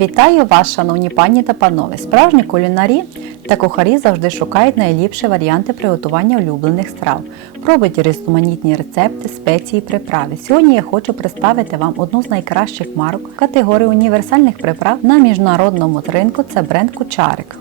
Вітаю вас, шановні пані та панове! Справжні кулінарі та кухарі завжди шукають найліпші варіанти приготування улюблених страв. Пробуйте різноманітні рецепти, спеції, приправи. Сьогодні я хочу представити вам одну з найкращих марок в категорії універсальних приправ на міжнародному ринку. Це бренд Кучарик.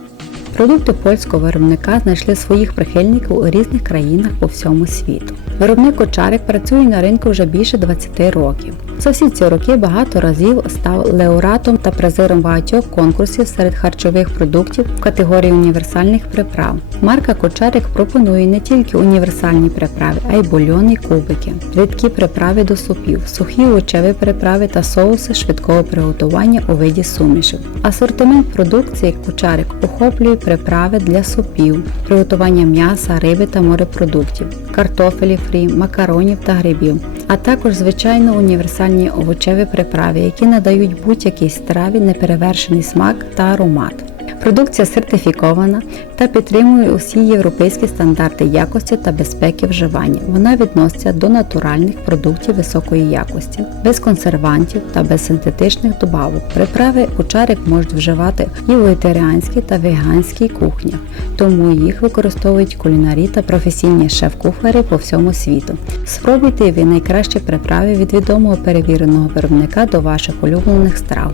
Продукти польського виробника знайшли своїх прихильників у різних країнах по всьому світу. Виробник Кочарик працює на ринку вже більше 20 років. За всі ці роки багато разів став лауреатом та призером багатьох конкурсів серед харчових продуктів в категорії універсальних приправ. Марка Кочарик пропонує не тільки універсальні приправи, а й бульйони, кубики, рідкі приправи до супів, сухі овочеві приправи та соуси швидкого приготування у виді сумішів. Асортимент продукції Кочарик охоплює приправи для супів, приготування м'яса, риби та морепродуктів, картофелі фрі, макаронів та грибів, а також звичайно універсальні овочеві приправи, які надають будь-якій страві неперевершений смак та аромат. Продукція сертифікована та підтримує усі європейські стандарти якості та безпеки вживання. Вона відноситься до натуральних продуктів високої якості, без консервантів та без синтетичних добавок. Приправи кучарик можуть вживати і в вегетаріанській та веганській кухнях, тому їх використовують кулінарі та професійні шеф-кухарі по всьому світу. Спробуйте ви найкращі приправи від відомого перевіреного виробника до ваших улюблених страв.